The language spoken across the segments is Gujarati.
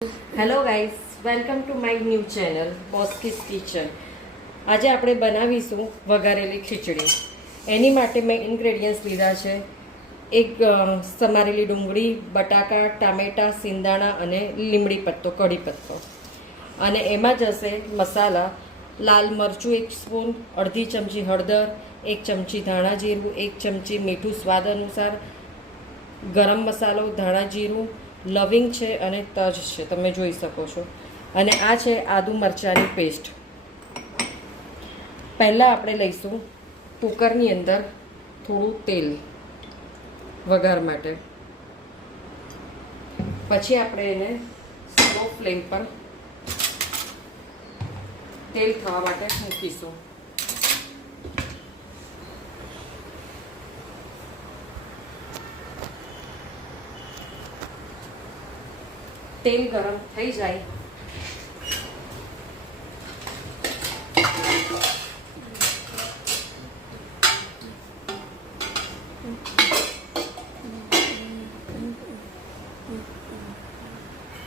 Hello guys, welcome to my new channel Boski's kitchen. આજે આપણે બનાવીશું વઘારેલી ખીચડી. એની માટે મેં ઇન્ગ્રેડિયન્ટ્સ લીધા છે: એક સમારેલી ડુંગળી, બટાકા, ટામેટાં, સિંગદાણા અને લીમડી પત્તો, કઢી પત્તો. અને એમાં જશે મસાલા: લાલ મરચું 1 સ્પૂન, અડધી ચમચી હળદર, 1 ચમચી ધાણા જીરું, 1 ચમચી મીઠું સ્વાદ અનુસાર, ગરમ મસાલો, ધાણા જીરું, લવિંગ છે અને તજ છે, તમે જોઈ શકો છો. અને આ છે આદુ મરચાંની પેસ્ટ. પહેલાં આપણે લઈશું કુકરની અંદર થોડું તેલ વઘાર માટે. પછી આપણે એને સ્લો ફ્લેમ પર તેલ થવા માટે મૂકીશું. તેલ ગરમ થઈ જાય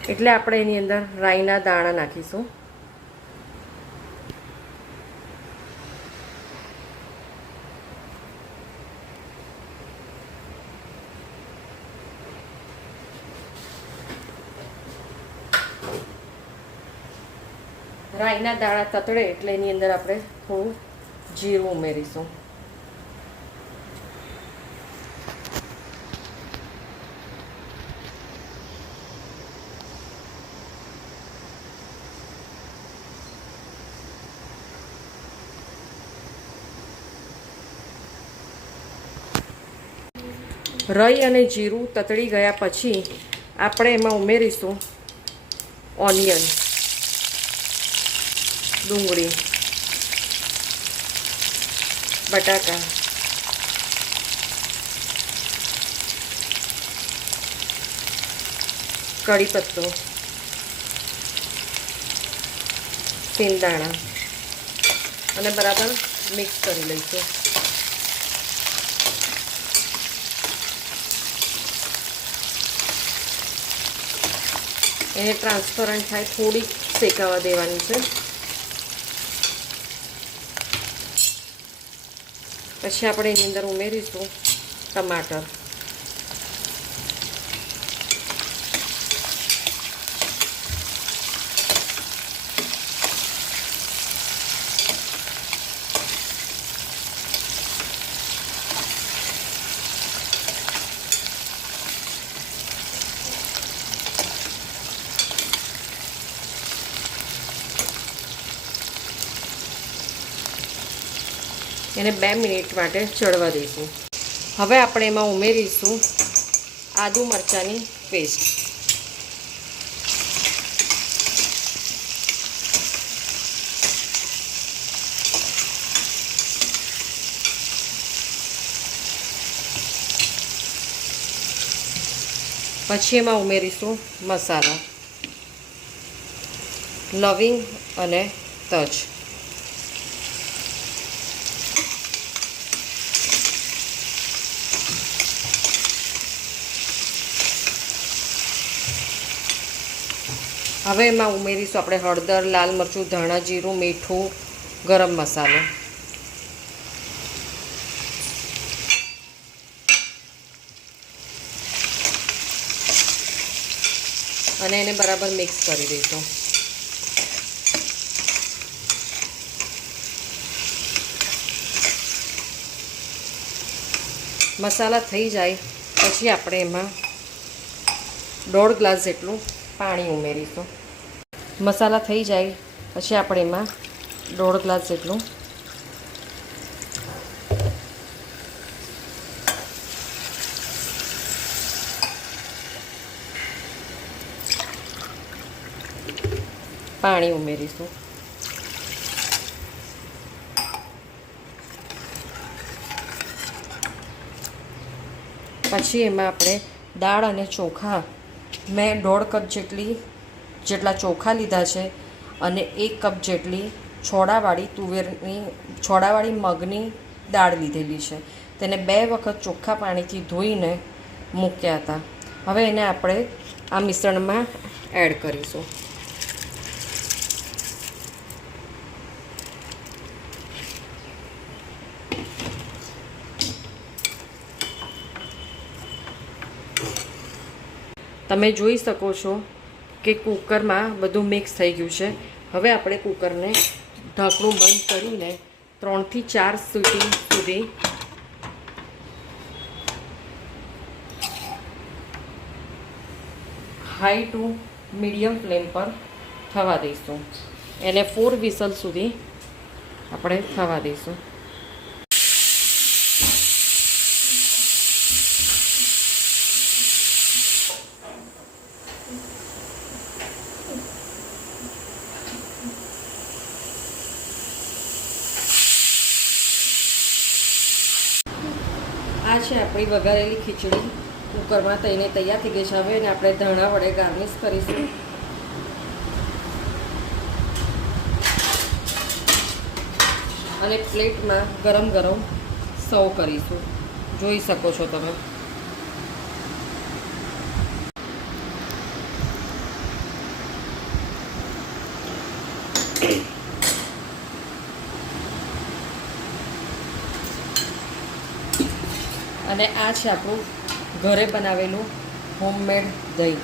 એટલે આપણે એની અંદર રાઈના દાણા નાખીશું. રાઈના દાણા તતડે એટલે એની અંદર આપણે થોડું જીરું ઉમેરીશું. રાઈ અને જીરું તતડી ગયા પછી આપણે એમાં ઉમેરીશું ઓનિયન, ડુંગળી, બટાકા, કઢી પત્તો, સિંગદાણા અને બરાબર મિક્સ કરી લઈશું. એને ટ્રાન્સપરન્ટ થાય થોડીક શેકાવા દેવાની છે. પછી આપણે એની અંદર ઉમેરીશું ટમાટર. એને 2 મિનિટ માટે ચડવા દઈશું. હવે આપણે એમાં ઉમેરીશું આદુ મરચાંની પેસ્ટ. પછી એમાં ઉમેરીશું મસાલા: લવિંગ અને તજ. હવે એમાં ઉમેરીશું આપણે હળદર, લાલ મરચું, ધાણા જીરું, મીઠું, ગરમ મસાલો. અને એને બરાબર મિક્સ કરી દઈશું. મસાલા થઈ જાય પછી આપણે એમાં 1.5 ગ્લાસ જેટલું પાણી ઉમેરીશું. મસાલા થઈ જાય પછી આપણે એમાં 1.5 ગ્લાસ જેટલું પાણી ઉમેરીશું. પછી એમાં આપણે દાળ અને ચોખા, મેં 1.5 કપ જેટલા ચોખા લીધા છે અને 1 કપ જેટલી છોડાવાળી મગની દાળ લીધેલી છે. તેને 2 વખત ચોખ્ખા પાણીથી ધોઈને મૂક્યા હતા. હવે એને આપણે આ મિશ્રણમાં એડ કરીશું. તમે જોઈ શકો છો કે કુકરમાં બધું મિક્સ થઈ ગયું છે. હવે આપણે કુકરને ઢાંકણું બંધ કરીને 3 થી 4 સીટી સુધી હાઈ ટુ મીડિયમ ફ્લેમ પર થવા દઈશું. એને 4 વિસલ સુધી આપણે થવા દઈશું. આ છે આપણી વઘારેલી ખીચડી કુકરમાં થઈને તૈયાર થઈ ગઈ છે. હવે એને આપણે ધાણા વડે ગાર્નિશ કરીશું. અને પ્લેટમાં ગરમ ગરમ સર્વ કરીશું. જોઈ શકો છો તમે. અને આ છે આપણું ઘરે બનાવેલું હોમમેડ દહીં.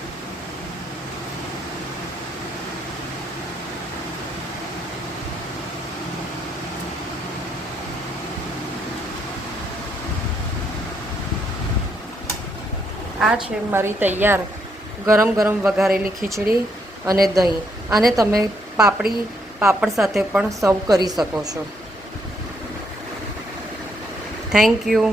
આ છે મારી તૈયાર ગરમ ગરમ વઘારેલી ખીચડી અને દહીં. આને તમે પાપડ સાથે પણ સર્વ કરી શકો છો. Thank you.